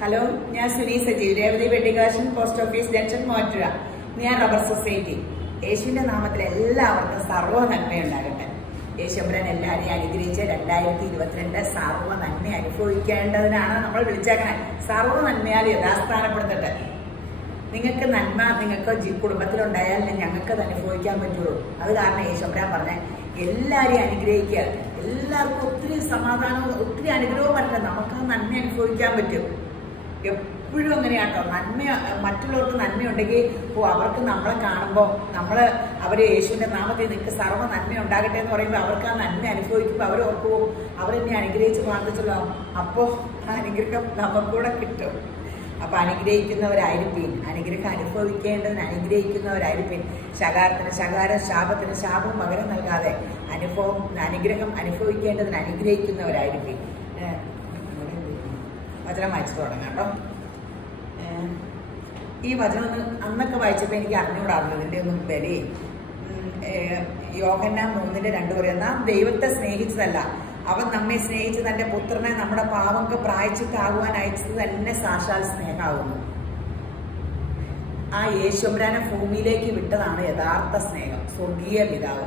Hello, ഞാൻ Suni Sajeev, Revathi wedding collection, post office junction, Muvattupuzha. ഞാൻ rubber society. യേശുവിന്റെ നാമത്തിൽ എല്ലാവർക്കും സർവ്വ നന്മയുണ്ടാകട്ടെ. യേശുമ്പരൻ എല്ലാവരെയും അനുഗ്രഹിച്ച് 2022 സർവ്വ നന്മ അനുഭവിക്കേണ്ടതിനാണ് നമ്മൾ വിളിച്ചേക്കാൻ. സർവ്വ നന്മയാൽ യഥാസ്ഥാനപ്പെടുത്തട്ടെ. നിങ്ങൾക്ക് നന്മ നിങ്ങൾക്ക് കുടുംബത്തിലുണ്ടായാൽ ഞങ്ങൾക്ക് അത് അനുഭവിക്കാൻ പറ്റുള്ളൂ. അത് കാരണം യേശുമ്പരൻ പറഞ്ഞ എല്ലാവരെയും അനുഗ്രഹിക്കുക. എല്ലാവർക്കും ഒത്തിരി സമാധാനവും ഒത്തിരി അനുഗ്രഹവും വരട്ടെ. നമുക്ക് ആ നന്മ അനുഭവിക്കാൻ പറ്റും. എപ്പോഴും അങ്ങനെയാട്ടോ. നന്മ മറ്റുള്ളവർക്ക് നന്മയുണ്ടെങ്കിൽ അവർക്ക് നമ്മളെ കാണുമ്പോൾ അവർ യേശുവിന്റെ നാമത്തിൽ നിങ്ങൾക്ക് സർവ്വ നന്മ ഉണ്ടാകട്ടെ എന്ന് പറയുമ്പോൾ അവർക്ക് ആ നന്മ അനുഭവിക്കുമ്പോൾ അവർ ഓർക്കുമോ അവരെന്നെ അനുഗ്രഹിച്ച് പ്രാർത്ഥിച്ചല്ലോ, അപ്പോൾ ആ അനുഗ്രഹം നമുക്കൂടെ കിട്ടും. അപ്പൊ അനുഗ്രഹിക്കുന്നവരായിരിക്കും, അനുഗ്രഹം അനുഭവിക്കേണ്ടതിന് അനുഗ്രഹിക്കുന്നവരായിരിക്കും. ശകാരത്തിന് ശകാരം, ശാപത്തിന് ശാപം പകരം നൽകാതെ അനുഗ്രഹം അനുഭവിക്കേണ്ടതിന് അനുഗ്രഹിക്കുന്നവരായിരിക്കും. വചനം വായിച്ചു തുടങ്ങാം കേട്ടോ. ഈ വചനം അന്നൊക്കെ വായിച്ചപ്പോൾ എനിക്ക് അറിഞ്ഞുകൂടാറുള്ളൂ ഇതിൻ്റെ ഒന്നും വിലയും. യോഹന്നാൻ 3:2 പറയുന്ന ദൈവത്തെ സ്നേഹിച്ചതല്ല, അവൻ നമ്മെ സ്നേഹിച്ച് തന്റെ പുത്രനെ നമ്മുടെ പാവങ്ങൾക്ക് പ്രായച്ചിത്താകുവാൻ അയച്ചത് തന്നെ സാക്ഷാൽ സ്നേഹമാകുന്നു. ആ യേശുമ്പരാനെ ഭൂമിയിലേക്ക് വിട്ടതാണ് യഥാർത്ഥ സ്നേഹം. സ്വർഗീയ പിതാവ്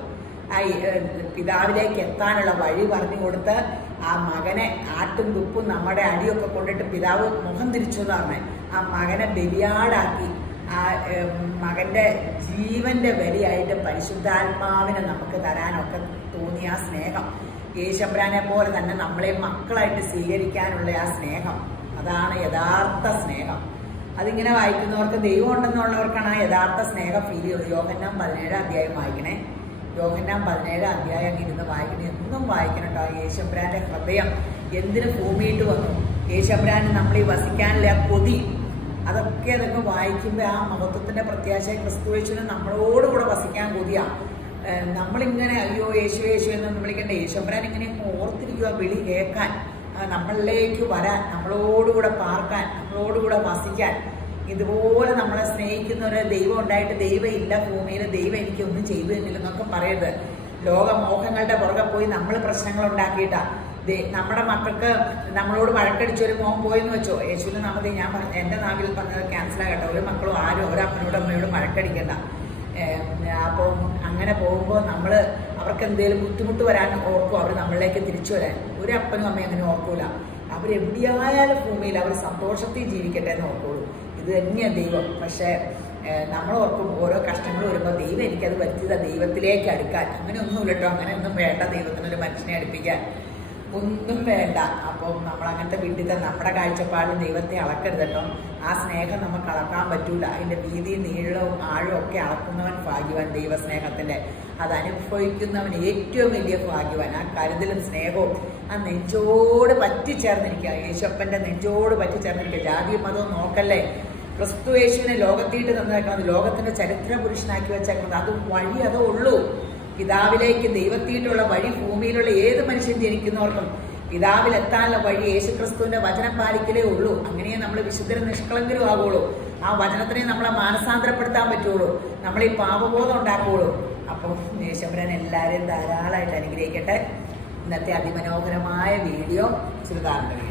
ആ പിതാവിലേക്ക് എത്താനുള്ള വഴി പറഞ്ഞു കൊടുത്ത് ആ മകനെ ആട്ടും തുപ്പും നമ്മുടെ അടിയൊക്കെ കൊണ്ടിട്ട് പിതാവ് മുഖം തിരിച്ചു എന്ന് പറഞ്ഞേ ആ മകനെ ബലിയാടാക്കി ആ മകന്റെ ജീവന്റെ ബലിയായിട്ട് പരിശുദ്ധാത്മാവിനെ നമുക്ക് തരാനൊക്കെ തോന്നിയ ആ സ്നേഹം, യേശുമ്പരാനെ പോലെ തന്നെ നമ്മളെ മക്കളായിട്ട് സ്വീകരിക്കാനുള്ള ആ സ്നേഹം, അതാണ് യഥാർത്ഥ സ്നേഹം. അതിങ്ങനെ വായിക്കുന്നവർക്ക് ദൈവം ഉണ്ടെന്നുള്ളവർക്കാണ് ആ യഥാർത്ഥ സ്നേഹം ഫീൽ ചെയ്യുന്നത്. യോഹന്നാൻ 17 അധ്യായം വായിക്കണേ. യോഹന്നാൻ 17 അധ്യായം ഇരുന്ന് വായിക്കണേ. എന്നും വായിക്കണം കേട്ടോ. യേശുമ്പരാന്റെ ഹൃദയം എന്തിനു ഭൂമിയിട്ട് വന്നു, യേശുമ്പരാന് നമ്മളീ വസിക്കാനുള്ള ആ കൊതി, അതൊക്കെ വായിക്കുമ്പോൾ ആ മഹത്വത്തിന്റെ പ്രത്യാശ ക്രിസ്തുയേശുവിന് നമ്മളോടുകൂടെ വസിക്കാൻ കൊതിയാ. നമ്മളിങ്ങനെ അയ്യോ യേശു യേശു എന്ന് വിളിക്കേണ്ട, യേശുമ്പരാൻ ഇങ്ങനെ ഓർത്തിരിക്കുക, വിളി കേൾക്കാൻ, നമ്മളിലേക്ക് വരാൻ, നമ്മളോടുകൂടെ പാർക്കാൻ, നമ്മളോടുകൂടെ വസിക്കാൻ. ഇതുപോലെ നമ്മളെ സ്നേഹിക്കുന്ന ഒരു ദൈവം ഉണ്ടായിട്ട് ദൈവം ഇല്ല ഭൂമിയിൽ, ദൈവം എനിക്കൊന്നും ചെയ്തു തന്നില്ലെന്നൊക്കെ പറയരുത്. ലോകമോഹങ്ങളുടെ പുറകെ പോയി നമ്മൾ പ്രശ്നങ്ങൾ ഉണ്ടാക്കിയിട്ടാ. നമ്മുടെ മക്കൾക്ക് നമ്മളോട് വഴക്കടിച്ചൊരു മോൻ പോയെന്ന് വെച്ചോ, യേശുവിന്റെ നാമത്തിൽ ഞാൻ എന്റെ നാവിൽ പറഞ്ഞത് ക്യാൻസൽ ആകട്ടെ. ഒരു മക്കളും ആരും ഒരപ്പനോടും അമ്മയോടും വഴക്കടിക്കണ്ട. അപ്പോൾ അങ്ങനെ പോകുമ്പോൾ അവർക്ക് എന്തെങ്കിലും ബുദ്ധിമുട്ട് വരാൻ ഓർക്കും, അവർ നമ്മളിലേക്ക് തിരിച്ചു വരാൻ. ഒരു അപ്പനും അമ്മയും അങ്ങനെ ഓർക്കൂല. അവരെവിടെയായാലും ഭൂമിയിൽ അവർ സന്തോഷത്തിൽ ജീവിക്കട്ടെ എന്ന് ഓർക്കുള്ളൂ. ഇത് തന്നെയാണ് ദൈവം. പക്ഷെ നമ്മൾ ഓർക്കും ഓരോ കഷ്ടങ്ങൾ വരുമ്പോൾ ദൈവം എനിക്കത് പറ്റിയതാ, ദൈവത്തിലേക്ക് അടുക്കാൻ. അങ്ങനെ ഒന്നുമില്ല കേട്ടോ. അങ്ങനെ ഒന്നും വേണ്ട. ദൈവത്തിനൊരു മനുഷ്യനെ അടുപ്പിക്കാൻ ഒന്നും വേണ്ട. അപ്പം നമ്മൾ അങ്ങനത്തെ വീട്ടിൽ നമ്മുടെ കാഴ്ചപ്പാടിൽ ദൈവത്തെ അളക്കരുത് കേട്ടോ. ആ സ്നേഹം നമുക്ക് അളക്കാൻ പറ്റൂല. അതിന്റെ വീതിയും നീളവും ആഴവും ഒക്കെ അളക്കുന്നവൻ ഭാഗ്യവാൻ. ദൈവസ്നേഹത്തിന്റെ അത് അനുഭവിക്കുന്നവൻ ഏറ്റവും വലിയ ഭാഗ്യവാൻ. ആ കരുതലും സ്നേഹവും ആ നെഞ്ചോട് പറ്റിച്ചേർന്നിരിക്കുക. യേശുപ്പന്റെ നെഞ്ചോട് പറ്റിച്ചേർന്നിരിക്കുക. ജാതിയും മതവും നോക്കല്ലേ. ക്രിസ്തു യേശുവിനെ ലോകത്തീട്ട് തന്നേക്കുന്നത്, ലോകത്തിന്റെ ചരിത്ര പുരുഷനാക്കി വെച്ചേക്കുന്നത്. അത് വഴി അതേ ഉള്ളൂ. പിതാവിലേക്ക് ദൈവത്തീട്ടുള്ള വഴി ഭൂമിയിലുള്ള ഏത് മനുഷ്യൻ ജനിക്കുന്നവർക്കും പിതാവിലെത്താനുള്ള വഴി യേശുക്രിസ്തുവിന്റെ വചനം പാലിക്കലേ ഉള്ളൂ. അങ്ങനെ നമ്മൾ വിശുദ്ധരും നിഷ്കളങ്കരും ആകുള്ളൂ. ആ വചനത്തിനെ നമ്മളെ മാനസാന്തരപ്പെടുത്താൻ പറ്റുള്ളൂ. നമ്മൾ ഈ പാപബോധം ഉണ്ടാക്കുള്ളൂ. അപ്പം യേശുമ്പരാൻ എല്ലാവരെയും ധാരാളമായിട്ട് അനുഗ്രഹിക്കട്ടെ. ഇന്നത്തെ അതിമനോഹരമായ വീഡിയോ ചുരിദാറിന്റെ വീഡിയോ,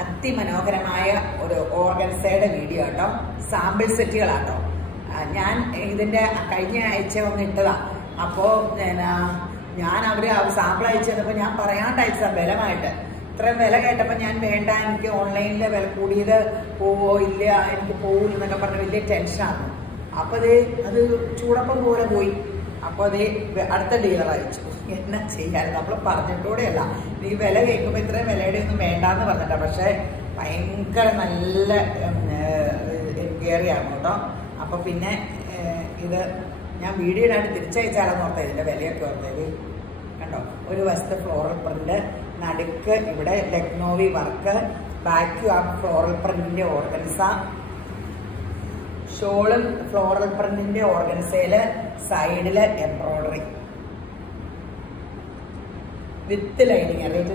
അതിമനോഹരമായ ഒരു ഓർഗൻസയുടെ വീഡിയോ കേട്ടോ. സാമ്പിൾ സെറ്റുകളാട്ടോ. ഞാൻ ഇതിന്റെ കഴിഞ്ഞ ആഴ്ച ഒന്ന് ഇട്ടതാ. അപ്പോ ഞാൻ അവര് സാമ്പിൾ അയച്ചു തന്നപ്പോ ഞാൻ പറയാണ്ട് അയച്ചതാ ബലമായിട്ട്. ഇത്രയും വില കേട്ടപ്പോ ഞാൻ വേണ്ട, എനിക്ക് ഓൺലൈനിലെ വില കൂടിയത് പോവോ ഇല്ല, എനിക്ക് പോവില്ല എന്നൊക്കെ പറഞ്ഞ വലിയ ടെൻഷനാണ്. അപ്പൊ അത് ചൂടപ്പം പോലെ പോയി. അപ്പൊ അടുത്ത ഡീലർ അയച്ചു. എന്നാ ചെയ്യാൻ, നമ്മൾ പറഞ്ഞിട്ടൂടെയല്ല. ഈ വില കേൾക്കുമ്പോൾ ഇത്രയും വിലയുടെ ഒന്നും വേണ്ടാന്ന് പറഞ്ഞിട്ടാ. പക്ഷെ ഭയങ്കര നല്ല എൻക്വയറിയാണ് കേട്ടോ. അപ്പൊ പിന്നെ ഇത് ഞാൻ വീഡിയോയിലായിട്ട് തിരിച്ചയച്ചാലെന്ന് ഓർത്തത്, ഇതിന്റെ വിലയൊക്കെ ഓർത്തത് കണ്ടോ. ഒരു വശത്ത് ഫ്ലോറൽ പ്രിന്റ്, നടുക്ക് ഇവിടെ ലക്നോവി വർക്ക്, ബാക്കും ആ ഫ്ലോറൽ പ്രിന്റിന്റെ ഓർഗൻസ, ഷോളും ഫ്ലോറൽ പ്രിന്റിന്റെ ഓർഗൻസയില്, സൈഡില് എംബ്രോയിഡറി വിത്ത് ലൈനിങ്. റേറ്റ്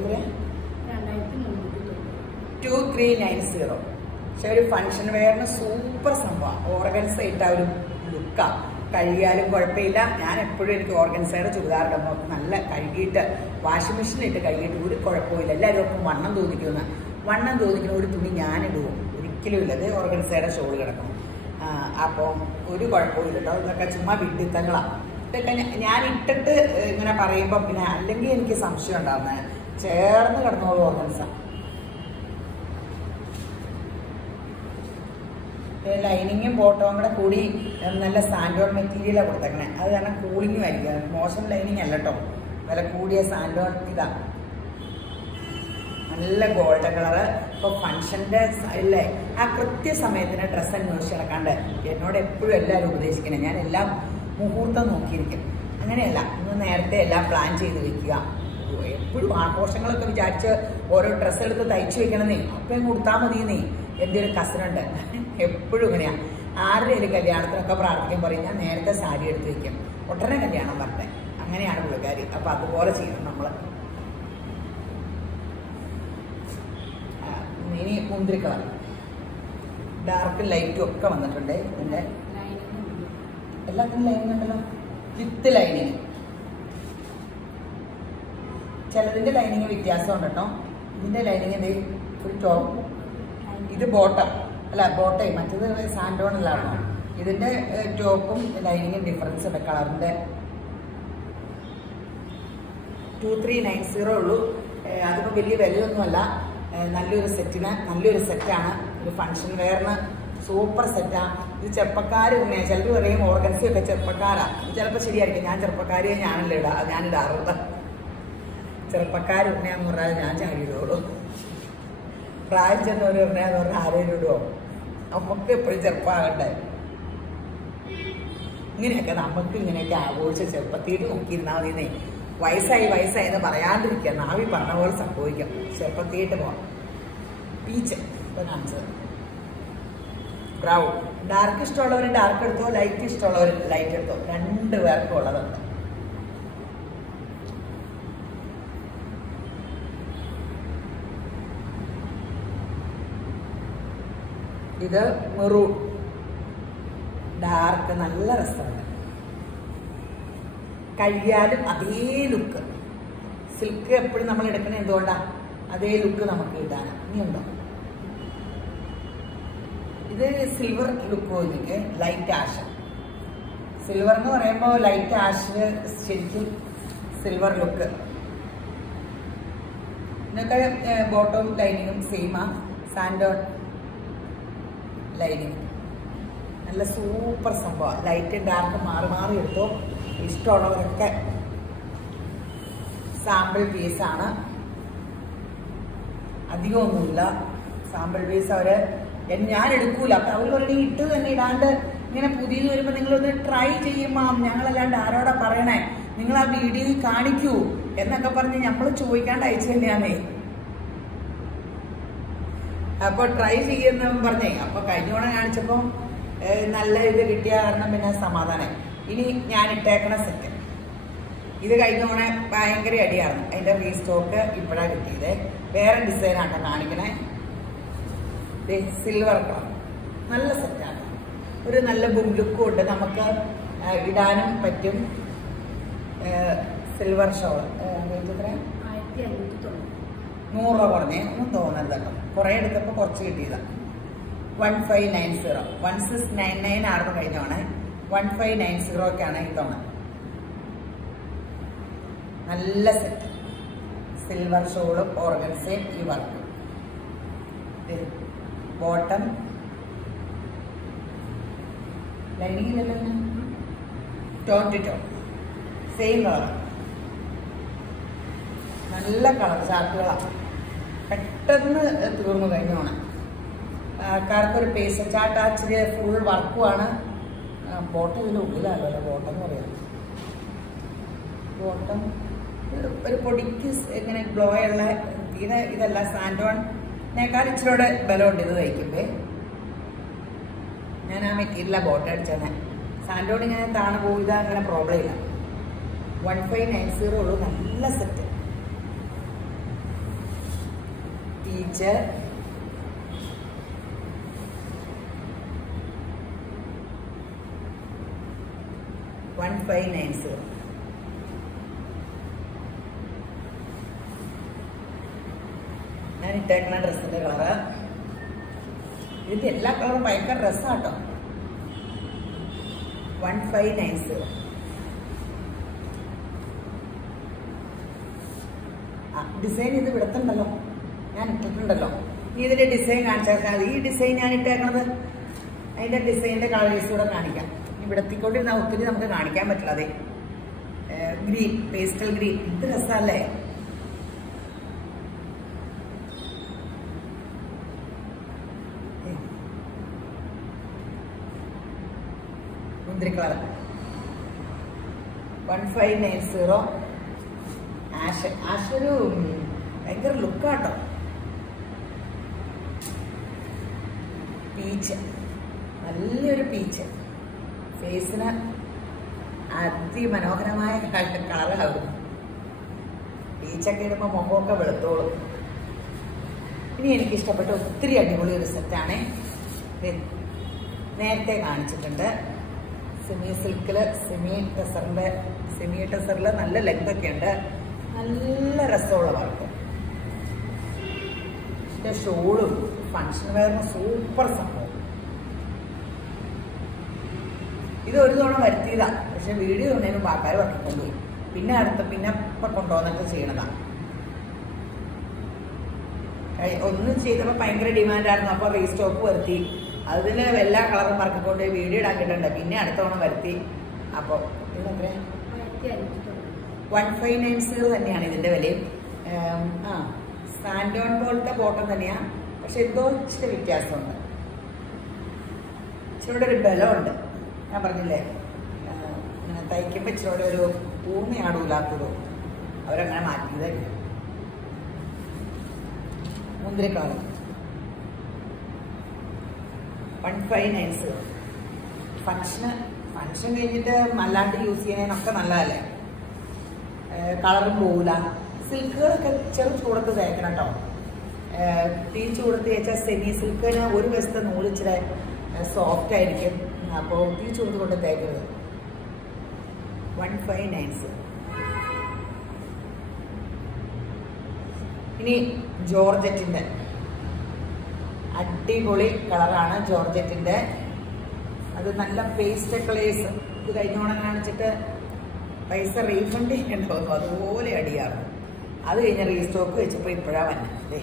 2390. പക്ഷെ ഒരു ഫംഗ്ഷൻ വെയറിന് സൂപ്പർ സംഭവം. ഓർഗൻസ ഇട്ട ഒരു ലുക്കാ. കഴുകിയാലും കുഴപ്പമില്ല. ഞാൻ എപ്പോഴും എനിക്ക് ഓർഗൻസയുടെ ചുരിദാർ ഇടുമ്പോൾ നല്ല കഴുകിയിട്ട് വാഷിംഗ് മെഷീനിലിട്ട് കഴുകിയിട്ട് ഒരു കുഴപ്പമില്ല. എല്ലാവരും ഒപ്പം വണ്ണം തോന്നിക്കുന്ന ഒരു തുണി ഞാനിടുമോ? ഒരിക്കലും ഇല്ല. അത് ഓർഗൻസയുടെ ഷോൾ കിടക്കണം. അപ്പോൾ ഒരു കുഴപ്പമില്ല കേട്ടോ. ഇതൊക്കെ ചുമ്മാ വിഡിത്തങ്ങളാണ്. ഇതൊക്കെ ഞാൻ ഇട്ടിട്ട് ഇങ്ങനെ പറയുമ്പോൾ പിന്നെ അല്ലെങ്കിൽ എനിക്ക് സംശയം ഉണ്ടാവുന്നത് ചേർന്ന് കിടന്നോളൂ ഓർഗൻസ. ലൈനിങ്ങും ബോട്ടവും കൂടെ കൂടി നല്ല സാൻഡോൺ മെറ്റീരിയലാണ് കൊടുത്തേക്കണേ. അത് കാരണം കൂളിങ്ങും ആയിരിക്കും. മോശം ലൈനിങ് അല്ല കേട്ടോ, വില കൂടിയ സാൻഡോൺ ഇതാണ്. നല്ല ഗോൾഡൻ കളറ്. ഇപ്പോൾ ഫംഗ്ഷൻ്റെ ഇല്ലേ ആ കൃത്യസമയത്തിന് ഡ്രസ്സ് അന്വേഷിച്ച് നടക്കാണ്ട് എന്നോട് എപ്പോഴും എല്ലാവരും ഉപദേശിക്കണേ. ഞാൻ എല്ലാം മുഹൂർത്തം നോക്കിയിരിക്കും. അങ്ങനെയല്ല, ഇന്ന് നേരത്തെ എല്ലാം പ്ലാൻ ചെയ്ത് വെക്കുക. എപ്പോഴും ആഘോഷങ്ങളൊക്കെ വിചാരിച്ച് ഓരോ ഡ്രസ്സ് എടുത്ത് തയ്ച്ചു വെക്കണമെന്നേ, അപ്പം കൊടുത്താൽ മതിയെന്നേ. എൻ്റെ ഒരു കസിനുണ്ട്, എപ്പോഴും ഇങ്ങനെയാണ്. ആരുടെയും കല്യാണത്തിനൊക്കെ പ്രാർത്ഥിക്കാൻ പറയും ഞാൻ നേരത്തെ സാരി എടുത്ത് വയ്ക്കും, ഒട്ടനെ കല്യാണം പറഞ്ഞേ. അങ്ങനെയാണ് പുള്ളിക്കാരി. അപ്പം അതുപോലെ ചെയ്യണം നമ്മൾ. ഇനി മുന്തിരി കളർ, ഡാർക്ക് ലൈറ്റും ഒക്കെ വന്നിട്ടുണ്ട്. ഇതിൻ്റെ എല്ലാത്തിനും ലൈനിങ് ഉണ്ടല്ലോ, വിത്ത് ലൈനിങ്. ചിലതിൻ്റെ ലൈനിങ് വ്യത്യാസമുണ്ട് കേട്ടോ. ഇതിൻ്റെ ലൈനിങ് ഇത് ഒരു ടോപ്പ്, ഇത് ബോട്ടം അല്ല ബോട്ടേ, മറ്റേത് സാൻഡോൺ അല്ലാണോ. ഇതിൻ്റെ ടോപ്പും ലൈനിങ്ങും ഡിഫറൻസ് ഉണ്ട് കളറിൻ്റെ. 2390 ഉള്ളൂ. അതിപ്പോൾ വലിയ വിലയൊന്നുമല്ല. നല്ലൊരു സെറ്റിന് നല്ലൊരു സെറ്റാണ്. ഒരു ഫങ്ഷൻ വെയറിന് സൂപ്പർ സെറ്റാണ്. ഇത് ചെറുപ്പക്കാർ തന്നെ. ചിലർ പറയും ഓർഗൻസിയൊക്കെ ചെറുപ്പക്കാരാണ്. ഇത് ചിലപ്പോൾ ശരിയായിരിക്കും. ഞാൻ ചെറുപ്പക്കാരെ ഞാനിടാറുണ്ട്. ചെറുപ്പക്കാർ ഉണ്ണയാന്ന് പറഞ്ഞാൽ ഞാൻ ചാടിയിടുള്ളൂ. പ്രായം ചെന്നവർ ഉണ്ണയാന്ന് പറഞ്ഞാൽ ആരെയും ഇടുമോ? നമുക്ക് എപ്പോഴും ചെറുപ്പമാകണ്ടേ. ഇങ്ങനെയൊക്കെ നമുക്ക് ഇങ്ങനെയൊക്കെ ആഘോഷിച്ച് ചെറുപ്പത്തിൽ നോക്കിയിരുന്നാൽ മതിയെന്നേ. വയസ്സായി എന്ന് പറയാണ്ടിരിക്കുക. നാവി പറഞ്ഞ പോലെ സംഭവിക്കും. ചെറുപ്പത്തിയിട്ട് പോകാം. പീച്ച് ഇപ്പം കാണിച്ചത് ബ്രൗൺ. ഡാർക്ക് ഇഷ്ടമുള്ളവർ ഡാർക്ക് എടുത്തോ, ലൈറ്റ് ഇഷ്ടമുള്ളവർ ലൈറ്റ് എടുത്തോ. 2 പേർക്കും ഉള്ളതുണ്ട്. ഇത് മെറൂൺ ഡാർക്ക്, നല്ല രസമുണ്ട്. കഴിയാലും അതേ ലുക്ക്. സിൽക്ക് എപ്പോഴും നമ്മൾ എടുക്കണത് എന്തുകൊണ്ടാണ്? അതേ ലുക്ക് നമുക്ക് ഇടാനും. ഇനിയുണ്ടോ? ഇത് സിൽവർ ലുക്ക് പോയിട്ട് ലൈറ്റ് ആഷ്. സിൽവർ എന്ന് പറയുമ്പോൾ ലൈറ്റ് ആഷ് ശരിക്കും സിൽവർ ലുക്ക്. ഇതൊക്കെ ബോട്ടവും ലൈനിങ്ങും സെയിമാ. സാൻഡോൺ ലൈനിങ് നല്ല സൂപ്പർ സംഭവം. ലൈറ്റ് ഡാർക്ക് മാറി എടുത്തോ. ഇഷ്ടമുള്ളവരൊക്കെ സാമ്പിൾ പീസാണ്, അധികമൊന്നുമില്ല. സാമ്പിൾ പീസ് ഞാൻ എടുക്കൂല. അപ്പം അവർ പറഞ്ഞ് ഇട്ട് തന്നെ ഇടാണ്ട് ഇങ്ങനെ പുതിയത് വരുമ്പോൾ നിങ്ങളൊന്ന് ട്രൈ ചെയ്യുമ്പോൾ ഞങ്ങളല്ലാണ്ട് ആരോടാ പറയണേ, നിങ്ങൾ ആ വീഡിയോയിൽ കാണിക്കൂ എന്നൊക്കെ പറഞ്ഞ് നമ്മൾ ചോദിക്കാണ്ട് അയച്ചു തന്നെയാണേ. അപ്പോൾ ട്രൈ ചെയ്യുന്ന പറഞ്ഞേ. അപ്പോൾ കഴിഞ്ഞ തവണ കാണിച്ചപ്പോൾ നല്ല ഇത് കിട്ടിയ കാരണം പിന്നെ സമാധാനം. ഇനി ഞാൻ ഇട്ടേക്കണ സെറ്റ് ഇത് കഴിഞ്ഞ തവണ ഭയങ്കര അടിയാണ്. അതിൻ്റെ റീസ്റ്റോക്ക് ഇപ്പോഴാണ് കിട്ടിയത്. വേറെ ഡിസൈനാട്ടോ കാണിക്കണേ. സിൽവർ കളർ നല്ല സെറ്റാണ്. ഒരു നല്ല ബും ലുക്കും ഉണ്ട്. നമുക്ക് ഇടാനും പറ്റും. സിൽവർ ഷോൾ എത്ര? 100 രൂപ കുറഞ്ഞേ ഒന്നും തോന്നരുത് കേട്ടോ. കുറേ എടുത്തപ്പോൾ കുറച്ച് കിട്ടിയതാണ്. 1590 1699 ആയിരുന്നു കഴിഞ്ഞ തവണ. 1590 ഈ തവണ. നല്ല സെറ്റ്. സിൽവർ ഷോളും ഓർഗൻസയും ഈ വർക്കും. ബോട്ടം ലൈനിങ്ങിലല്ലോ tone to tone same colour. നല്ല കളർ ചാർട്ടുകളാണ്. പെട്ടെന്ന് തീർന്നു കഴിഞ്ഞ തവണ. ആൾക്കാർക്കൊരു പേസ ചാട്ട് ഇച്ചിരി ഫുൾ വർക്കുമാണ്. ബോട്ടം ഇതിൻ്റെ ഉള്ളിലാണല്ലോ ബോട്ടം എന്ന് പറയാം. ബോട്ടം ഒരു പൊടിക്ക് ഇങ്ങനെ ഗ്ലോ ഉള്ള ഇതല്ല. സാൻഡോണിനേക്കാൾ ഇച്ചിരിയോടെ ബലമുണ്ട് ഇത് തയ്ക്കുമ്പേ. ഞാൻ ആ മെറ്റീരിയലാണ് ബോട്ടം അടിച്ചത്. സാൻഡോൺ ഇങ്ങനെ താണു പോയിതാ അങ്ങനെ പ്രോബ്ലം ഇല്ല. 1590 ഉള്ളൂ. നല്ല സെറ്റ്. ടീച്ചർ 1590. ഞാൻ ഇട്ടേക്കുന്ന ഡ്രസ്സിന്റെ കളറ്. ഇതിന്റെ എല്ലാ കളറും ഭയങ്കര ഡ്രസ്സാട്ടോ. 1590. ഡിസൈൻ ഇത് ഇവിടത്തുണ്ടല്ലോ, ഞാൻ ഇട്ടിട്ടുണ്ടല്ലോ. ഈ ഇതിന്റെ ഡിസൈൻ കാണിച്ചാൽ ഈ ഡിസൈൻ ഞാൻ ഇട്ടേക്കണത് അതിന്റെ ഡിസൈനിന്റെ കളേഴ്സ് കൂടെ കാണിക്കാം. ഇവിടത്തിക്കൊണ്ടിരുന്ന ഒത്തിരി നമുക്ക് കാണിക്കാൻ പറ്റില്ല. അതെ, ഗ്രീൻ, പേസ്റ്റൽ ഗ്രീൻ, ഇത് രസമല്ലേ? മുന്തിരി കളർ. 1590. ആഷ്. ആഷ് ഒരു ഭയങ്കര ലുക്കാട്ടോ. പീച്ച്, നല്ലൊരു പീച്ച്. ഫേസിന് അതിമനോഹരമായ കളറാകും. പീച്ചൊക്കെ ഇടുമ്പോൾ മുഖമൊക്കെ വെളുത്തോളും. ഇനി എനിക്കിഷ്ടപ്പെട്ട ഒത്തിരി അടിപൊളി ഒരു സെറ്റാണ്. നേരത്തെ കാണിച്ചിട്ടുണ്ട്. സെമി സിൽക്കിൽ സെമി ടെസറിൽ നല്ല ലെങ്തൊക്കെ ഉണ്ട്. നല്ല രസമുള്ള വർക്ക്. ഇതിൻ്റെ ഷോളും ഫങ്ഷൻ വെയറിന് സൂപ്പർ സംഭവം. ഇത് ഒരു തവണ വരുത്തിയതാണ്, പക്ഷെ വീഡിയോ ഒന്നേനും ആൾക്കാർ കൊണ്ടുപോയി. പിന്നെ ഇപ്പം കൊണ്ടുവന്നിട്ട് ചെയ്യണതാണ്. ഒന്നും ചെയ്തപ്പോൾ ഭയങ്കര ഡിമാൻഡായിരുന്നു. അപ്പോൾ റീസ്റ്റോക്ക് വരുത്തി. അതിൽ എല്ലാ കളറും മറക്കിക്കൊണ്ട് വീഡിയോ ഇടാക്കിയിട്ടുണ്ട്. പിന്നെ അടുത്ത തവണ വരുത്തി. അപ്പോൾ ഇതെത്ര? 1590 തന്നെയാണ് ഇതിൻ്റെ വിലയും. സാൻഡോൺ പോലത്തെ ബോട്ടം തന്നെയാണ്, പക്ഷെ എന്തോ ഇച്ചിരി വ്യത്യാസമുണ്ട്. ഇച്ചിരിയുടെ ഒരു ബലമുണ്ട്. ഞാൻ പറഞ്ഞില്ലേ, ഇങ്ങനെ തയ്ക്കുമ്പോൾ ഇച്ചിരിയുടെ ഒരു ഊർമ്മയാടൂലാത്തതോ അവരങ്ങനെ മാറ്റിയതായിരിക്കും. മുന്തിരി കളർ. 1590. ഫങ്ഷൻ കഴിഞ്ഞിട്ട് അല്ലാണ്ട് യൂസ് ചെയ്യുന്നതിനൊക്കെ നല്ലതല്ലേ? കളറും പോവില്ല. സിൽക്കുകളൊക്കെ ചെറു ചൂടത്ത് തേക്കണം കേട്ടോ. തീ ചൂടത്ത് തേച്ചാൽ സെമി സിൽക്കിന് ഒരു വശത്തെ നൂലിച്ചിരി സോഫ്റ്റ് ആയിരിക്കും. അപ്പോൾ തീ ചൂടത്ത് കൊണ്ട് തേക്കരുത്. 1590. ഇനി ജോർജറ്റിൻ്റെ അടിപൊളി കളറാണ് ജോർജറ്റിൻ്റെ. അത് നല്ല പേസ്റ്റ് കളേഴ്സ്. ഇത് കഴിഞ്ഞോണം കാണിച്ചിട്ട് പൈസ റീഫണ്ട് ചെയ്യേണ്ടതെന്നു അതുപോലെ അടിയാണ്. അത് കഴിഞ്ഞ് റീസ്റ്റോക്ക് വെച്ചപ്പോൾ ഇപ്പോഴാണ് വന്നത്.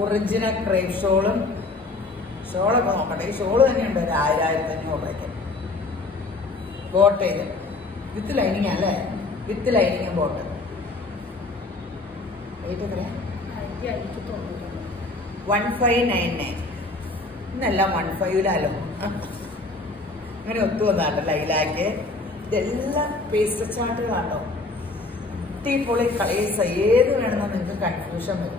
ഒറിജിനൽ ക്രേപ്പ് ഷോളൊക്കെ നോക്കട്ടെ. ഈ ഷോള് തന്നെയുണ്ട് ഒരു 1000-1500 രൂപയ്ക്ക്. ബോട്ട് ചെയ്ത് വിത്ത് ലൈനിങ് അല്ലേ? With lining boat. റേറ്റ് എത്രയാണ്? 1599. ഇന്നെല്ലാം 15-ലാലോ. അങ്ങനെ ഒത്തു വന്നാട്ടോ ലൈലാക്ക്. ഇതെല്ലാം പേസ്റ്റ് ചാർട്ടുകളാട്ടോ. അടിപൊളി കളേഴ്സ്. ഏത് വേണമെന്ന് നിങ്ങൾക്ക് കൺഫ്യൂഷൻ വരും.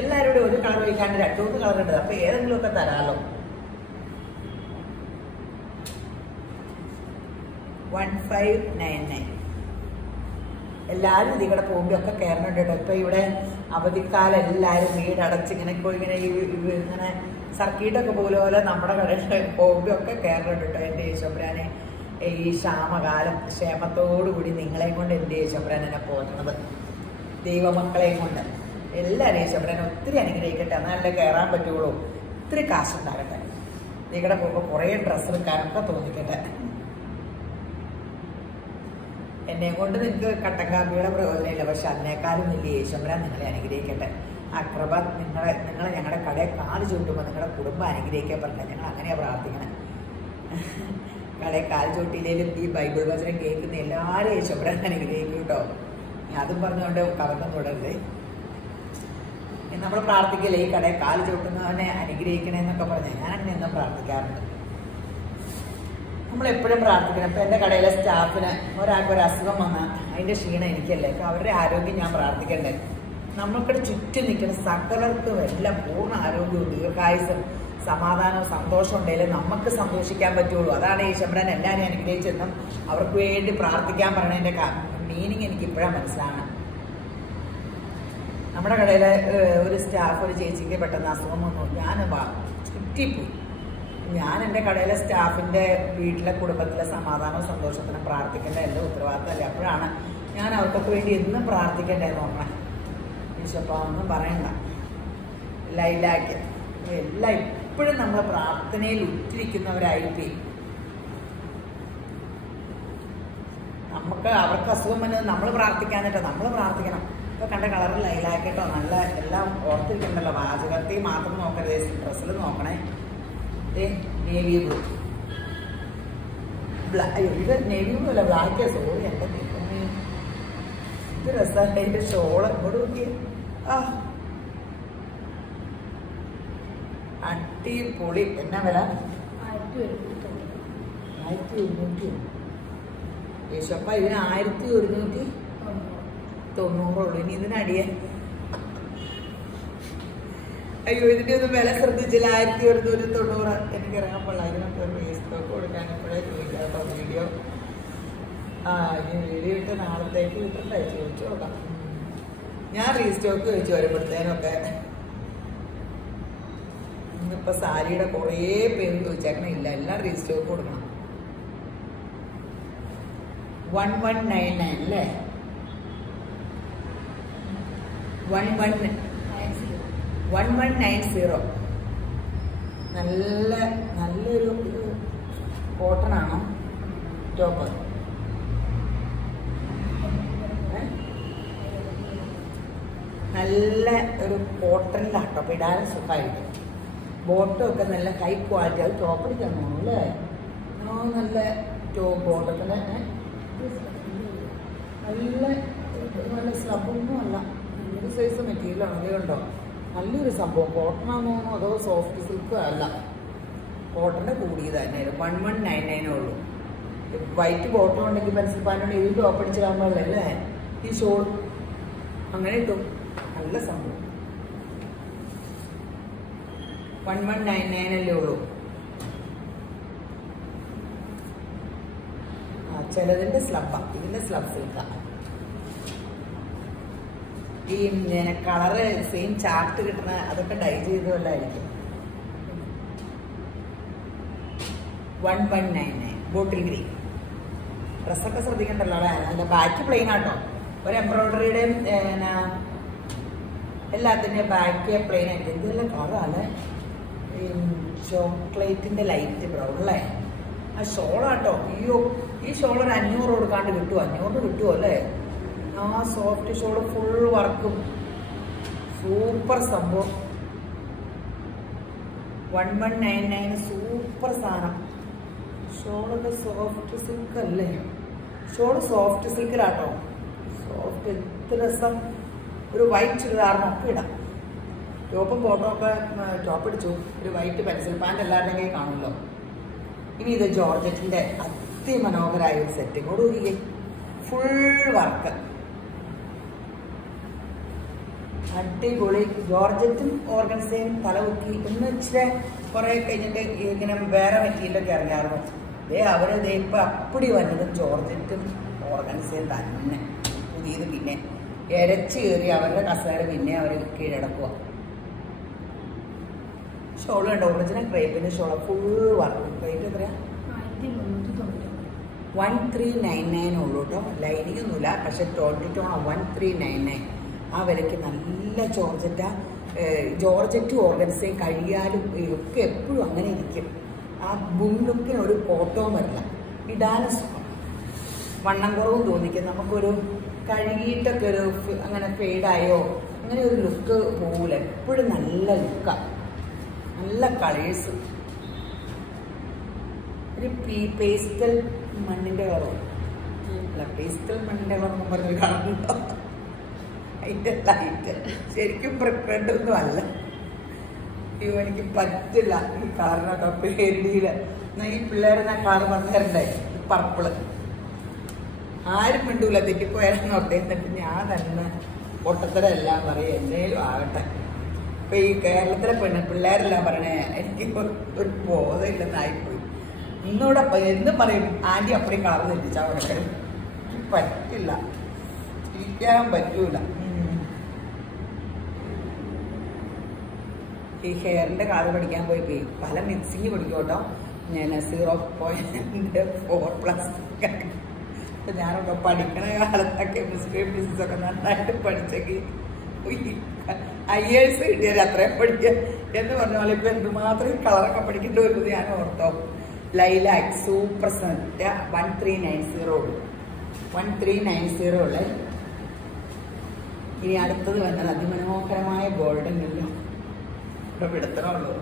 എല്ലാവരോടും ഒരു കളർ വയ്ക്കാണ്ട് 2-3 കളർ ഉണ്ട്. അപ്പൊ ഏതെങ്കിലുമൊക്കെ തരാമല്ലോ. 1599. എല്ലാവരും ഇതിവിടെ പോകുമ്പോൾ ഒക്കെ കയറുന്നുണ്ട് കേട്ടോ. ഇപ്പൊ ഇവിടെ അവധിക്കാലം എല്ലാവരും വീടടച്ചിങ്ങനെ ഇങ്ങനെ സർക്കിട്ടൊക്കെ പോലെ നമ്മുടെ കടയിൽ പോകുമ്പോൾ ഒക്കെ കയറുന്നുണ്ട് കേട്ടോ. എൻ്റെ യേശുബ്രാനെ ഈ ക്ഷാമകാലം ക്ഷേമത്തോടുകൂടി നിങ്ങളെയും കൊണ്ട് എൻ്റെ യേശുബ്രാൻ എന്നെ പോകണത്. ദൈവമക്കളെയും കൊണ്ട് എല്ലാവരും യേശുബ്രാനെ ഒത്തിരി അനുഗ്രഹിക്കട്ടെ. എന്നാലല്ലേ കയറാൻ പറ്റുള്ളൂ. ഒത്തിരി കാശുണ്ടാകട്ടെ. നിങ്ങളുടെ പോകുമ്പോൾ കുറേ ഡ്രസ്സ് എടുക്കാനൊക്കെ തോന്നിക്കട്ടെ. എന്നെ കൊണ്ട് നിങ്ങൾക്ക് കട്ടക്കാപ്പിയുടെ പ്രയോജനമില്ല, പക്ഷെ അതിനേക്കാളും വലിയ യേശുബ്രാൻ നിങ്ങളെ അനുഗ്രഹിക്കട്ടെ. ആ കൃപ നിങ്ങളെ ഞങ്ങളുടെ കടയിൽ കാല് ചൂട്ടുമ്പോൾ നിങ്ങളുടെ കുടുംബം അനുഗ്രഹിക്കപ്പെടട്ടെ. ഞങ്ങൾ അങ്ങനെയാണ് പ്രാർത്ഥിക്കണം. കടയിൽ കാല് ചൂട്ടിയിലേലും ഈ ബൈബിൾ വചനം കേൾക്കുന്ന എല്ലാവരും യേശുബ്രാൻ അനുഗ്രഹിക്കും കേട്ടോ. അതും പറഞ്ഞുകൊണ്ട് കവർന്ന് തുടരുത്. നമ്മൾ പ്രാർത്ഥിക്കില്ലേ ഈ കടയിൽ കാല് ചൂട്ടുന്നവനെ അനുഗ്രഹിക്കണമെന്നൊക്കെ പറഞ്ഞാൽ ഞാൻ അങ്ങനെ എന്നും പ്രാർത്ഥിക്കാറുണ്ട്. നമ്മളെപ്പോഴും പ്രാർത്ഥിക്കണം. ഇപ്പം എൻ്റെ കടയിലെ സ്റ്റാഫിന് ഒരാൾക്ക് ഒരു അസുഖം വന്നാൽ അതിൻ്റെ ക്ഷീണം എനിക്കല്ലേ. അപ്പം അവരുടെ ആരോഗ്യം ഞാൻ പ്രാർത്ഥിക്കണ്ടേ? നമ്മൾക്കിടെ ചുറ്റും നിൽക്കുന്ന സകലർക്കും എല്ലാം പൂർണ്ണ ആരോഗ്യവും ദീർഘായുസും സമാധാനവും സന്തോഷം ഉണ്ടെങ്കിൽ നമുക്ക് സന്തോഷിക്കാൻ പറ്റുള്ളൂ. അതാണ് യേശുബ്രാൻ എല്ലാവരെയും അനുഗ്രഹിച്ചെന്നും അവർക്ക് വേണ്ടി പ്രാർത്ഥിക്കാൻ പറയണതിൻ്റെ മീനിങ് എനിക്ക് ഇപ്പോഴാണ് മനസ്സിലാണ്. നമ്മുടെ കടയിലെ ഒരു സ്റ്റാഫ് ഒരു ചേച്ചിക്ക് പെട്ടെന്ന് അസുഖം വന്നു. ഞാൻ ചുറ്റിപ്പോയി. ഞാൻ എൻ്റെ കടയിലെ സ്റ്റാഫിൻ്റെ വീട്ടിലെ കുടുംബത്തിലെ സമാധാനവും സന്തോഷത്തിനും പ്രാർത്ഥിക്കേണ്ട എൻ്റെ ഉത്തരവാദിത്തമല്ലേ. അപ്പോഴാണ് ഞാൻ അവർക്കൊക്കെ വേണ്ടി എന്നും പ്രാർത്ഥിക്കേണ്ടതെന്ന് നോക്കണം. ഈശോപ്പാ ഒന്നും പറയണ്ട. ലൈലാക്ക് എല്ലാം ഇപ്പോഴും നമ്മൾ പ്രാർത്ഥനയിൽ ഉറ്റിരിക്കുന്നവരായിട്ട് നമുക്ക് അവർക്ക് അസുഖം വന്നത് നമ്മൾ പ്രാർത്ഥിക്കാന്നിട്ടോ, നമ്മൾ പ്രാർത്ഥിക്കണം. ഇപ്പൊ കണ്ട കളർ ലൈലാക്കട്ടോ, നല്ല എല്ലാം ഓർത്തിരിക്കണ്ടല്ലോ. വാചകത്തിൽ മാത്രം നോക്കരുത്, ഡ്രസ്സിൽ നോക്കണേ. നേവി ബ്ലൂ, ഇത് നേവി ബ്ലൂ അല്ല, ബ്ലാക്ക്. സോറി, എൻ്റെ ഇത് രസമല്ല. അതിൻ്റെ ഷോള് ഇങ്ങോട്ട് നോക്കി. അടിപൊളി. എന്നാ വില? 1190. യേശപ്പ ഇതിന് 1190 ഇനി ഇതിനടിയേ. അയ്യോ, ഇതിന്റെ ഒന്നും വില ശ്രദ്ധിച്ചില്ല. 1190. എനിക്കറിയാൻ പാടില്ല. ഇതിനൊക്കെ ഒരു ഫേസ്ബുക്ക് കൊടുക്കാൻ ഇപ്പോഴേ ചോദിക്കാട്ടോ വീഡിയോ. ഇനി വീഡിയോ ഇട്ട് നാളത്തേക്ക് കിട്ടണ്ടേ ചോദിച്ചു നോക്കാം. ഞാൻ റീസ്റ്റോക്ക് ചോദിച്ചു വരുമ്പോഴത്തേനൊക്കെ. ഇന്നിപ്പോ സാരിയുടെ കുറേ പേര് ചോദിച്ചേക്കണം. ഇല്ല, എല്ലാം റീസ്റ്റോക്ക് കൊടുക്കണം. 1199 അല്ലേ? 1190. നല്ലൊരു കോട്ടൺ ആണോ ടോപ്പ്? നല്ല ഒരു കോട്ടണിലാട്ടോ. അപ്പൊ ഇടാനും സുഖമായിരിക്കും. ബോട്ടം ഒക്കെ നല്ല ഹൈ ക്വാളിറ്റി. അത് ടോപ്പ് അടിക്കാൻ തോന്നുന്നു അല്ലേ? നല്ല ബോട്ടത്തിന് നല്ല സ്ലബൊന്നും അല്ല, ഒരു സൈസ് മെറ്റീരിയലാണ്. അതുകൊണ്ടോ നല്ലൊരു സംഭവം. കോട്ടണാണോ അതോ സോഫ്റ്റ് സിൽക്ക്? അല്ല, കോട്ടൻ്റെ കൂടിയത് തന്നെ. 1199 ഉള്ളൂ. വൈറ്റ് ബോട്ടം ഉണ്ടെങ്കിൽ പെൻസിൽ പാൻറ്റുണ്ട്. ഇത് ടോപ്പ് അടിച്ചിടാൻ പാടില്ലല്ലേ? ഈ ഷോൾ അങ്ങനെ ഇട്ടു. നല്ല സംഭവം. 1199 അല്ലേ ഉള്ളൂ. ചിലതിൻ്റെ സ്ലബാണ്, ഇതിൻ്റെ സ്ലബ് സിൽക്കാണ്. ഈ കളറ് സെയിം ചാർട്ട് കിട്ടണ അതൊക്കെ ഡൈ ചെയ്തതല്ലായിരിക്കും. 1199 bottle green. ഡ്രസ്സൊക്കെ ശ്രദ്ധിക്കണ്ടല്ലോ അല്ലേ? അതിൻ്റെ ബാക്ക് പ്ലെയിൻ ആട്ടോ. ഒരു എംബ്രോയിഡറിയുടെയും എല്ലാത്തിൻ്റെയും ബാക്ക് പ്ലെയിൻ ആയിട്ട്. ഇതെല്ലാം കളറാണ്. ചോക്ലേറ്റിൻ്റെ ലൈറ്റ് ബ്രൗൺ അല്ലേ? ആ ഷോളാട്ടോ. അയ്യോ, ഈ ഷോൾ ഒരു 500 കൊടുക്കാണ്ട് കിട്ടുമോ? 500 കിട്ടുമോ അല്ലേ? ആ സോഫ്റ്റ് ഷോള് ഫുൾ വർക്കും. സൂപ്പർ സംഭവം. 1199 സൂപ്പർ സാധനം. ഷോളൊക്കെ സോഫ്റ്റ് സിൽക്ക് അല്ലേ? ഷോള് സോഫ്റ്റ് സിൽക്കിലാട്ടോ. സോഫ്റ്റ് എന്ത് രസം. ഒരു വൈറ്റ് ചുരിദാറിനൊക്കെ ഇടാം. ടോപ്പും ബോട്ടമൊക്കെ ടോപ്പ് അടിച്ചു. ഒരു വൈറ്റ് പെൻസിൽ പാൻറ് എല്ലാവരുടെയും കയ്യിൽ കാണുമല്ലോ. ഇനി ഇത് ജോർജറ്റിൻ്റെ അതിമനോഹരമായ ഒരു സെറ്റ് കൂടെ ഒഴികെ ഫുൾ വർക്ക്. അടിപൊളി. ജോർജറ്റും ഓർഗൻസയും തലമുക്കി ഒന്ന് ഇച്ചിരി കുറേ കഴിഞ്ഞിട്ട് ഇങ്ങനെ വേറെ മെറ്റീരിയലൊക്കെ ഇറങ്ങാറുണ്ട്. അവരത് ഇപ്പം അപ്പടി വന്നതും ജോർജറ്റും ഓർഗൻസയും തന്നെ പുതിയത്. പിന്നെ ഇരച്ച് കയറി അവരുടെ കസേര പിന്നെ അവർ കീഴടക്കുക. ഷോള് കണ്ടോ? ഒറിജിനൽ ക്രേപ്പിൻ്റെ ഷോള് ഫുൾ വർക്ക്. റേറ്റ് എത്രയാ? 1399 ഉള്ളൂ കേട്ടോ. ലൈനിങ് ഒന്നുമില്ല, പക്ഷെ 1399. ആ വിലയ്ക്ക് നല്ല ജോർജറ്റാ. ജോർജറ്റും ഓർഗൻസയും കഴിയാലും ഒക്കെ എപ്പോഴും അങ്ങനെ ഇരിക്കും. ആ ബുള്ളുക്കിന് ഒരു കോട്ടവും വരില്ല. ഇടാനും സുഖം. വണ്ണം കുറവും തോന്നിക്കും. നമുക്കൊരു കഴുകിയിട്ടൊക്കെ ഒരു അങ്ങനെ ഫെയ്ഡായോ അങ്ങനെ ഒരു ലുക്ക് പോകില്ല. എപ്പോഴും നല്ല ലുക്കാണ്. നല്ല കളേഴ്സ്. ഒരു പേസ്റ്റൽ മണ്ണിൻ്റെ കളറോ അല്ല, പേസ്റ്റൽ മണ്ണിൻ്റെ കളറൊന്നും പറഞ്ഞൊരു കളറുണ്ടോ? അതിൻ്റെ ലൈറ്റ് ശരിക്കും പ്രിഫറഡ് ഒന്നും അല്ല. അയ്യോ, എനിക്ക് പറ്റില്ല ഈ കളറിനൊക്കെ. പേടിയില്ല. എന്നാൽ ഈ പിള്ളേരെ കളർ പറഞ്ഞു തരണ്ടേ? പർപ്പിള്. ആരും മിണ്ടൂല, തെറ്റിപ്പോയാലെന്നോട്ടെ. എന്നിട്ട് ഞാൻ തന്നെ പൊട്ടത്തരം എല്ലാം പറയും. എന്നേലും ആകട്ടെ. ഇപ്പൊ ഈ കേരളത്തിലെ പിള്ളേരെല്ലാം പറയണേ എനിക്ക് ഒരു ബോധമില്ലെന്നായിപ്പോയി. ഇന്നൂടെ എന്നും പറയും ആൻറ്റി അപ്പടിയും കളർ തെറ്റിച്ചാൽ കൊടുക്കലും. പറ്റില്ല, ചിരിക്കാൻ പറ്റൂല. ഈ ഹെയറിൻ്റെ കളർ പഠിക്കാൻ പോയി പല മിക്സിങ് പഠിക്കും കേട്ടോ. ഞാൻ 0.4+ ഞാനൊക്കെ പഠിക്കണ കാലത്തൊക്കെ കെമിസ്ട്രി ഫിസിക്സൊക്കെ നന്നായിട്ട് പഠിച്ചെങ്കിൽ IAS കിട്ടിയാൽ അത്രയും പഠിക്കുക എന്ന് പറഞ്ഞ പോലെ ഇപ്പം എന്തുമാത്രം കളറൊക്കെ പഠിക്കേണ്ടി വരുന്നത് ഞാൻ ഓർത്തോ. ലൈലാക്ക് സൂപ്പർ സെറ്റ് 1390 1390 ഉള്ള. ഇനി അടുത്തത് വന്നത് അതിമനോഹരമായ ഗോൾഡൻ ഇല്ലോ ഇവിടെ വിടത്തണമല്ലോ.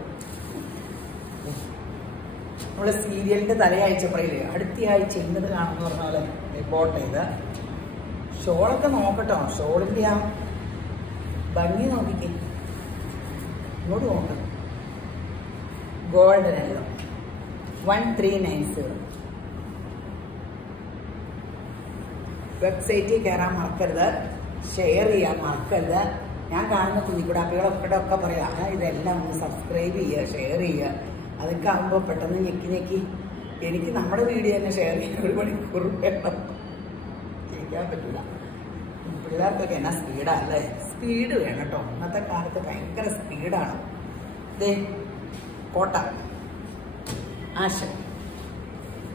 നമ്മള് സീരിയലിന്റെ തലയാഴ്ച പറയില്ലേ, അടുത്ത ആഴ്ച ഇന്നത് കാണുമെന്ന് പറഞ്ഞ പോലെ റിപ്പോർട്ട് ചെയ്ത് ഷോളൊക്കെ നോക്കട്ടോ. ഷോളിന്റെ ആ ഭംഗി നോക്കിക്കേ, ഇങ്ങോട്ട് നോക്കാം. ഗോൾഡൻ അല്ലോ 1390. വെബ്സൈറ്റിൽ കയറാൻ മറക്കരുത്, ഷെയർ ചെയ്യാൻ മറക്കരുത്. ഞാൻ കാണുന്ന കുഞ്ഞിക്കുടാപ്പികളൊക്കെ പറയാം ഇതെല്ലാം ഒന്ന് സബ്സ്ക്രൈബ് ചെയ്യുക, ഷെയർ ചെയ്യുക. അതൊക്കെ ആകുമ്പോൾ പെട്ടെന്ന് ഞെക്കി എനിക്ക് നമ്മുടെ വീഡിയോ തന്നെ ഷെയർ ചെയ്യാൻ 1 മണിക്കൂർ വേണം, ചെയ്യാൻ പറ്റില്ല. പിള്ളേർക്കൊക്കെ എന്നാ സ്പീഡാണല്ലേ, സ്പീഡ് വേണം കേട്ടോ. ഇന്നത്തെ കാലത്ത് ഭയങ്കര സ്പീഡാണ്. ദേ കോട്ട ആശ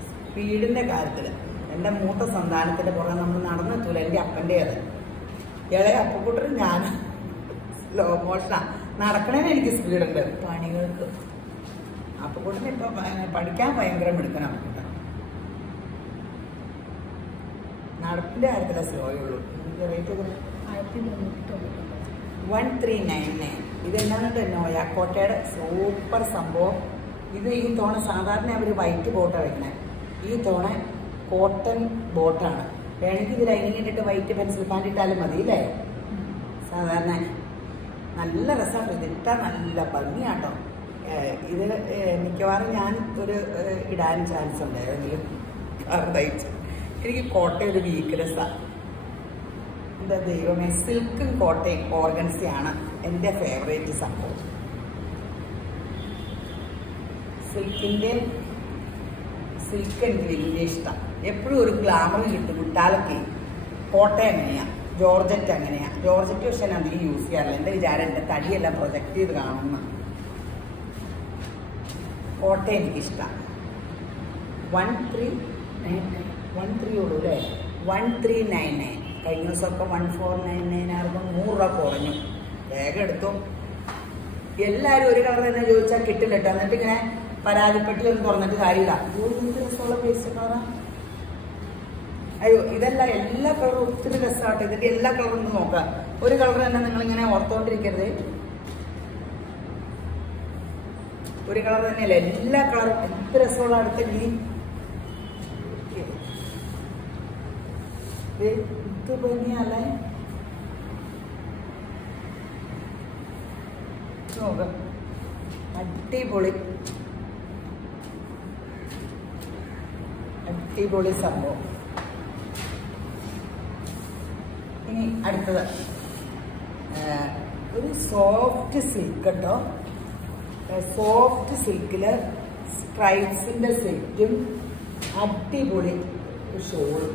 സ്പീഡിൻ്റെ കാര്യത്തിൽ എൻ്റെ മൂത്ത സന്താനത്തിൻ്റെ പുറകെ നമ്മൾ നടന്നെത്തൂല. എൻ്റെ അപ്പൻ്റെ അത് ഇളയ അപ്പക്കൂട്ടർ ഞാൻ സ്ലോ മോഷനാണ്. നടക്കണേന് എനിക്ക് സ്പീഡുണ്ട്, പണികൾക്ക് അപ്പക്കൂട്ടന് ഇപ്പം പഠിക്കാൻ ഭയങ്കര മിടുക്കനാണ്. നടപ്പിൻ്റെ കാര്യത്തിലെ സ്ലോയേ ഉള്ളൂ. റേറ്റ് 1399. ഇതെന്നാന്നുണ്ട് നോയാക്കോട്ടയുടെ സൂപ്പർ സംഭവം. ഇത് ഈ തോണ സാധാരണ അവർ വൈറ്റ് ബോട്ടാണ് വയ്ക്കണേ, ഈ തോണ കോട്ടൺ ബോട്ടാണ്. വേണമെങ്കിൽ ഇത് ലൈനിങ് ഇട്ടിട്ട് വൈറ്റ് പെൻസിൽ പാൻറ് ഇട്ടാലും മതി അല്ലേ. സാധാരണ നല്ല രസമാണ്, ഇതിട്ടാൽ നല്ല ഭംഗിയാട്ടോ. ഇത് മിക്കവാറും ഞാൻ ഒരു ഇടാൻ ചാൻസ് ഉണ്ട് ഏതെങ്കിലും തയ്ച്ച്. എനിക്ക് കോട്ടയം ഒരു വീക്ക്നെസ്സാണ്. എന്താ ദൈവമേ, സിൽക്കും കോട്ടയും ഓർഗൻസിയാണ് എൻ്റെ ഫേവറേറ്റ് സംഭവം. സിൽക്ക് എനിക്ക് വലിയ ഇഷ്ടം. എപ്പോഴും ഒരു ഗ്ലാമർ കിട്ടും. വിട്ടാലൊക്കെ കോട്ടയം അങ്ങനെയാണ്, ജോർജറ്റ് അങ്ങനെയാണ്. ജോർജറ്റ് പക്ഷേ ഞാൻ അധികം യൂസ് ചെയ്യാറില്ല. എൻ്റെ വിചാരം എൻ്റെ തടിയെല്ലാം പ്രൊജക്റ്റ് ചെയ്ത് കാണുന്ന കോട്ടയം എനിക്കിഷ്ടം. 1399 ഉള്ളൂ അല്ലേ. 1399. കഴിഞ്ഞ ദിവസമൊക്കെ 1499 ആയിരുന്നു. 100 രൂപ കുറഞ്ഞു. വേഗം എടുത്തു. എല്ലാവരും ഒരു കളർ തന്നെ ചോദിച്ചാൽ കിട്ടില്ല കേട്ടോ. എന്നിട്ട് ഇങ്ങനെ പരാതിപ്പെട്ടിലൊന്നും തുറന്നിട്ട് കാര്യമില്ല. രസമുള്ള പൈസ കളറാ. അയ്യോ ഇതല്ല, എല്ലാ കളറും ഒത്തിരി രസമാട്ടെ. ഇതിന്റെ എല്ലാ കളറും ഒന്ന് നോക്കാം. ഒരു കളർ തന്നെ നിങ്ങളിങ്ങനെ ഓർത്തോണ്ടിരിക്കരുത്. ഒരു കളർ തന്നെയല്ല, എല്ലാ കളറും എന്ത് രസമുള്ള. അടുത്ത ഗ്രീൻ ഇത് ഭംഗിയല്ലേ നോക്കാം. അടിപൊളി അടിപൊളി സംഭവം. ഇനി അടുത്തത് ഒരു സോഫ്റ്റ് സിൽക്ക് കേട്ടോ. സോഫ്റ്റ് സിൽക്കില് സ്ട്രൈപ്സിന്റെ സെറ്റും അടിപൊളി ഷോളും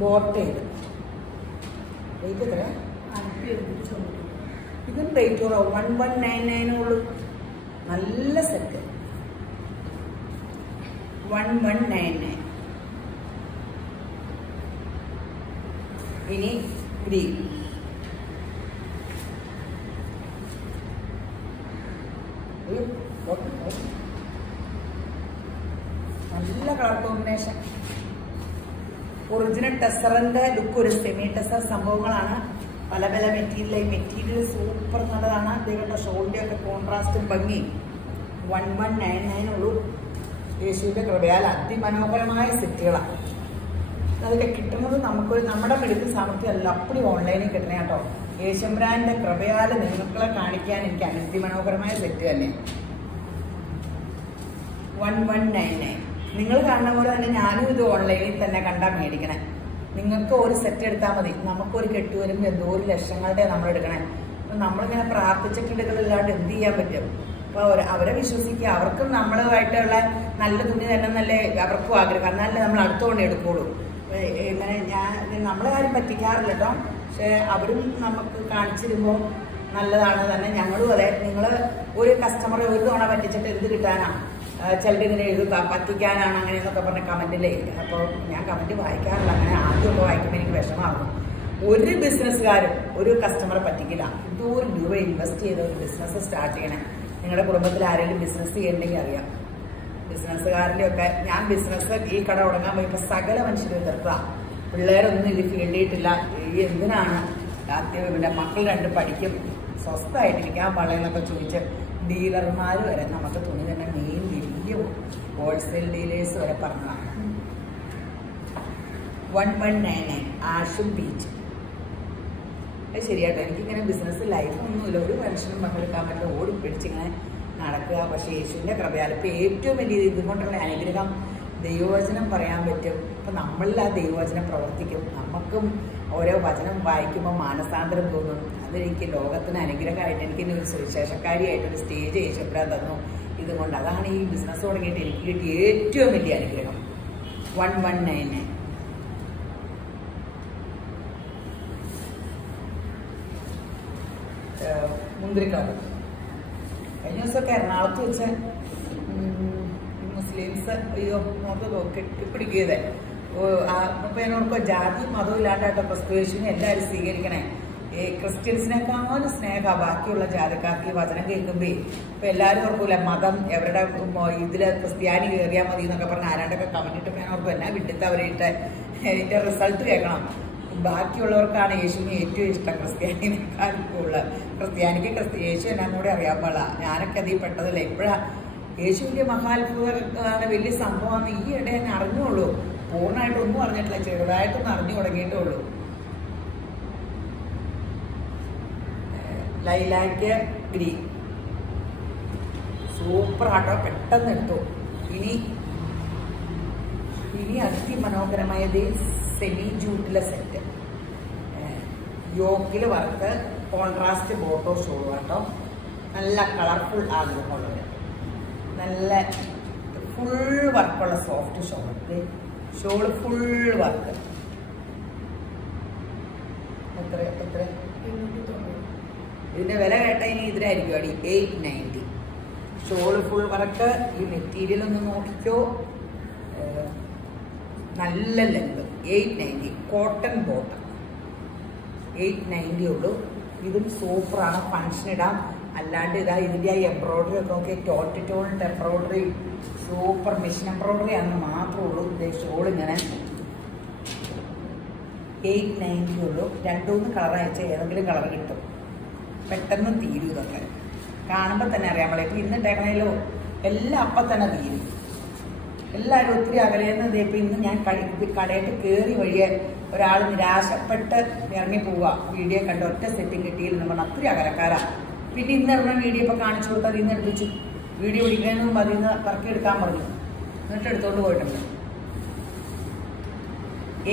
ബോട്ട് ചെയ്ത് റേറ്റ് എത്ര? ഇതും റേറ്റ് കുറവ്. 1199 ഉള്ളൂ. നല്ല സെറ്റ് 1199. ഇനി ഗ്രീൻ നല്ല കളർ കോമ്പിനേഷൻ. ഒറിജിനൽ ടെസറിന്റെ ലുക്ക്, ഒരു സെമി ടെസർ സംഭവങ്ങളാണ്. പല പല മെറ്റീരിയൽ സൂപ്പർ നല്ലതാണ്. അതേപോലെ ഷോളിന്റെ ഒക്കെ കോൺട്രാസ്റ്റും ഭംഗി. 1199 ഉള്ളൂ. യേശുവിന്റെ കൃപയാൽ അതിമനോഹരമായ സെറ്റുകളാണ്. അതൊക്കെ കിട്ടുന്നത് നമുക്ക് നമ്മുടെ മിടുക്ക് സാമർഥ്യമല്ല, അപ്പടി ഓൺലൈനിൽ കിട്ടണേ കേട്ടോ. യേശുബ്രാന്റെ കൃപയാൽ നിങ്ങളെ കാണിക്കാൻ എനിക്ക് അതിമനോഹരമായ സെറ്റ് തന്നെ. 1199. നിങ്ങൾ കാണുന്ന പോലെ തന്നെ ഞാനും ഇത് ഓൺലൈനിൽ തന്നെ കണ്ടാൽ മേടിക്കണേ. നിങ്ങൾക്ക് ഒരു സെറ്റ് എടുത്താൽ മതി. നമുക്കൊരു കെട്ട് വരുമ്പോൾ എന്തോ ഒരു ലക്ഷങ്ങളുടെ നമ്മൾ എടുക്കണേ. അപ്പം നമ്മളിങ്ങനെ പ്രാർത്ഥിച്ചിട്ടുണ്ടെങ്കിലല്ലാണ്ട് എന്ത് ചെയ്യാൻ പറ്റും? അപ്പോൾ അവരെ വിശ്വസിക്കുക. അവർക്കും നമ്മളുമായിട്ടുള്ള നല്ല തുണി തന്നെ നല്ല അവർക്കും ആഗ്രഹം. എന്നാലേ നമ്മൾ അടുത്തുകൊണ്ട് എടുക്കുള്ളൂ. ഇങ്ങനെ നമ്മളെ ആരും പറ്റിക്കാറില്ല കേട്ടോ. പക്ഷെ അവരും നമുക്ക് കാണിച്ചിരുമ്പോൾ നല്ലതാണ് തന്നെ. ഞങ്ങളും അതെ, നിങ്ങൾ ഒരു കസ്റ്റമറെ ഒരു തവണ പറ്റിച്ചിട്ട് എന്ത് കിട്ടാനാ? ചിലരിങ്ങനെ എഴുതുക പറ്റിക്കാനാണ് അങ്ങനെയെന്നൊക്കെ പറഞ്ഞ കമൻറ്റിലേ. അപ്പോൾ ഞാൻ കമൻറ്റ് വായിക്കാറില്ല. അങ്ങനെ ആദ്യമൊക്കെ വായിക്കുമ്പോൾ എനിക്ക് വിഷമാകും. ഒരു ബിസിനസ്സുകാരും ഒരു കസ്റ്റമറെ പറ്റിക്കില്ല. 100 രൂപ ഇൻവെസ്റ്റ് ചെയ്ത ഒരു ബിസിനസ് സ്റ്റാർട്ട് ചെയ്യണേ. നിങ്ങളുടെ കുടുംബത്തിൽ ആരെങ്കിലും ബിസിനസ് ചെയ്യണമെങ്കിൽ അറിയാം. ബിസിനസ്സുകാരിലൊക്കെ ഞാൻ ബിസിനസ് ഈ കട തുടങ്ങാൻ പോയപ്പോൾ സകല മനുഷ്യരും എതിർത്താ. പിള്ളേരൊന്നും ഇത് ഫീൽഡിയിട്ടില്ല, ഈ എന്തിനാണ് പിന്നെ മക്കൾ 2 പഠിക്കും, സ്വസ്ഥമായിട്ടിരിക്കാൻ പാടില്ലെന്നൊക്കെ ചോദിച്ച് ഡീലർമാർ വരെ നമുക്ക് തുണി തന്നെ മെയിൻ വലിയ ഹോൾസെയിൽ ഡീലേഴ്സ് വരെ പറഞ്ഞതാണ്. 1199 ആഷും ബീച്ച്. അത് ശരിയാട്ടോ. എനിക്കിങ്ങനെ ബിസിനസ് ലൈഫൊന്നുമില്ല, ഒരു മനുഷ്യനും പങ്കെടുക്കാൻ പറ്റില്ല, ഓടിപ്പിടിച്ചിങ്ങനെ നടക്കുക. പക്ഷേ യേശുവിൻ്റെ കൃപയാൽ ഇപ്പം ഏറ്റവും വലിയ ഇതുകൊണ്ടുള്ള അനുഗ്രഹം ദൈവവചനം പറയാൻ പറ്റും. അപ്പം നമ്മളിൽ ആ ദൈവവചനം പ്രവർത്തിക്കും. നമുക്കും ഓരോ വചനം വായിക്കുമ്പോൾ മാനസാന്തരം തോന്നും. അതെനിക്ക് ലോകത്തിന് അനുഗ്രഹമായിട്ട് എനിക്ക് ഒരു സുവിശേഷക്കാരിയായിട്ടൊരു സ്റ്റേജ് യേശുപ്പെടാൻ തന്നു. ഇതുകൊണ്ട് അതാണ് ഈ ബിസിനസ് തുടങ്ങിയിട്ട് എനിക്ക് കിട്ടിയ ഏറ്റവും വലിയ അനുഗ്രഹം. 1199 മുന്തിരിക്കാവ്. കഴിഞ്ഞ ദിവസമൊക്കെ എറണാകുളത്ത് വെച്ച് മുസ്ലിംസ് നോക്ക് കെട്ടിപ്പിടിക്കുകയത്. അപ്പോൾ എന്നോർക്കോ ജാതി മതവും ഇല്ലാണ്ടായിട്ട് ക്രിസ്തുവേശുവിനെ എല്ലാവരും സ്വീകരിക്കണേ. ക്രിസ്ത്യൻസിനേക്കാളും സ്നേഹ ബാക്കിയുള്ള ജാതിക്കാർക്ക് വചനം കേൾക്കുമ്പേ. ഇപ്പൊ എല്ലാവരും ഓർക്കൂല മതം എവരുടെ ഇതില് ക്രിസ്ത്യാനി കയറിയാൽ മതി എന്നൊക്കെ പറഞ്ഞ് ആരാണ്ടൊക്കെ കമന്റിട്ടൊക്കെ ഞാൻ ഓർക്കും എന്നാ വിട്ടിട്ട് അവരിട്ട് ഇതിന്റെ റിസൾട്ട് കേൾക്കണം. ബാക്കിയുള്ളവർക്കാണ് യേശുവിനെ ഏറ്റവും ഇഷ്ടം ക്രിസ്ത്യാനിനേക്കാളും കൂടുതൽ. ക്രിസ്ത്യാനിക്ക് യേശു എന്നാ കൂടെ അറിയാൻ പാടില്ല. ഞാനൊക്കെ അതിൽ പെട്ടതല്ല. ഇപ്പോഴാ യേശുവിന്റെ മഹാത്ഭുതമാണ് വലിയ സംഭവമാണ് ഈ ഇടയിൽ തന്നെ അറിഞ്ഞുള്ളൂ. പൂർണ്ണമായിട്ടൊന്നും അറിഞ്ഞിട്ടില്ല, ചെറുതായിട്ടൊന്നും അറിഞ്ഞു തുടങ്ങിയിട്ടുള്ളൂ. ലൈലാക്ക് ഗ്രീൻ സൂപ്പർ ആട്ടോ, പെട്ടെന്ന് എടുത്തു. ഇനി അതിമനോഹരമായത് സെമി ജൂട്ടിലെ സെറ്റ് യോക്കിൽ വർക്ക് കോൺട്രാസ്റ്റ് ബോട്ടോ ഷോൾ കേട്ടോ. നല്ല കളർഫുൾ ആഗ്രഹമുള്ളത്, നല്ല ഫുൾ വർക്കുള്ള soft shawl. Shawl full work. എത്ര ഇതിന്റെ വില കേട്ട ഇനി ഇതിനായിരിക്കും അടി 890. Shawl full work. ഈ മെറ്റീരിയൽ ഒന്ന് നോക്കിക്കോ, നല്ല ലെങ്ത്. 890 കോട്ടൺ ബോട്ടം 890 ഉള്ളൂ. ഇതും സൂപ്പറാണ്, ഫങ്ഷൻ ഇടാം. അല്ലാണ്ട് ഇതാ ഇതിൻ്റെ ആ എംബ്രോയിഡറി ഒക്കെ നോക്കി, ടോണിൻ്റെ എംബ്രോയിഡറി സൂപ്പർ മെഷീൻ എംബ്രോയിഡറി ആണെന്ന് മാത്രമേ ഉള്ളൂ. ഇതേ ഷോൾ ഇങ്ങനെ 890 ഉള്ളൂ. 2-3 കളർ അയച്ചാൽ ഏതെങ്കിലും കളർ കിട്ടും. പെട്ടെന്ന് തീരും. ഇതൊക്കെ കാണുമ്പോൾ തന്നെ അറിയാൻ പാടില്ല. ഇപ്പം ഇന്നിട്ടേക്കണേലോ എല്ലാം അപ്പം തന്നെ തീരും. എല്ലാവരും ഒത്തിരി അകലേന്ന്. ഇപ്പം ഇന്ന് ഞാൻ കടയിട്ട് കയറി വഴിയെ ഒരാൾ നിരാശപ്പെട്ട് ഇറങ്ങി പോവുക. വീഡിയോ കണ്ട് ഒറ്റ സെറ്റിങ് കിട്ടിയില്ലെന്ന് പറഞ്ഞാൽ ഒത്തിരി അകലക്കാരാ. പിന്നെ ഇന്ന് ഇറങ്ങുന്ന വീഡിയോ ഇപ്പോൾ കാണിച്ചു കൊടുത്താൽ അതിൽ നിന്ന് എടുപ്പിച്ചു. വീഡിയോ പിടിക്കുന്നതിന് മുമ്പ് അതിൽ നിന്ന് കറക്കി എടുക്കാൻ പറഞ്ഞു. എന്നിട്ട് എടുത്തോണ്ട് പോയിട്ടുണ്ട്.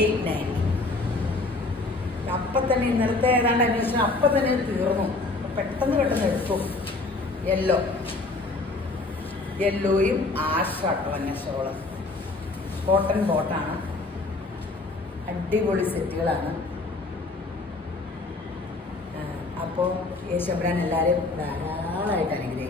890. അപ്പം തന്നെ ഇന്നലത്തെ ഏതാണ്ട് അന്വേഷണം അപ്പം തന്നെ തീർന്നു. പെട്ടെന്ന് എടുത്തു. യെല്ലോയും ആഷാട്ടോ തന്നെ ഷോള്. കോട്ടൺ ബോട്ടാണ്. അടിപൊളി സെറ്റുകളാണ്. അപ്പോൾ യേശുബ്രാൻ എല്ലാവരും ധാരാളമായിട്ട് അനുഗ്രഹിക്കും.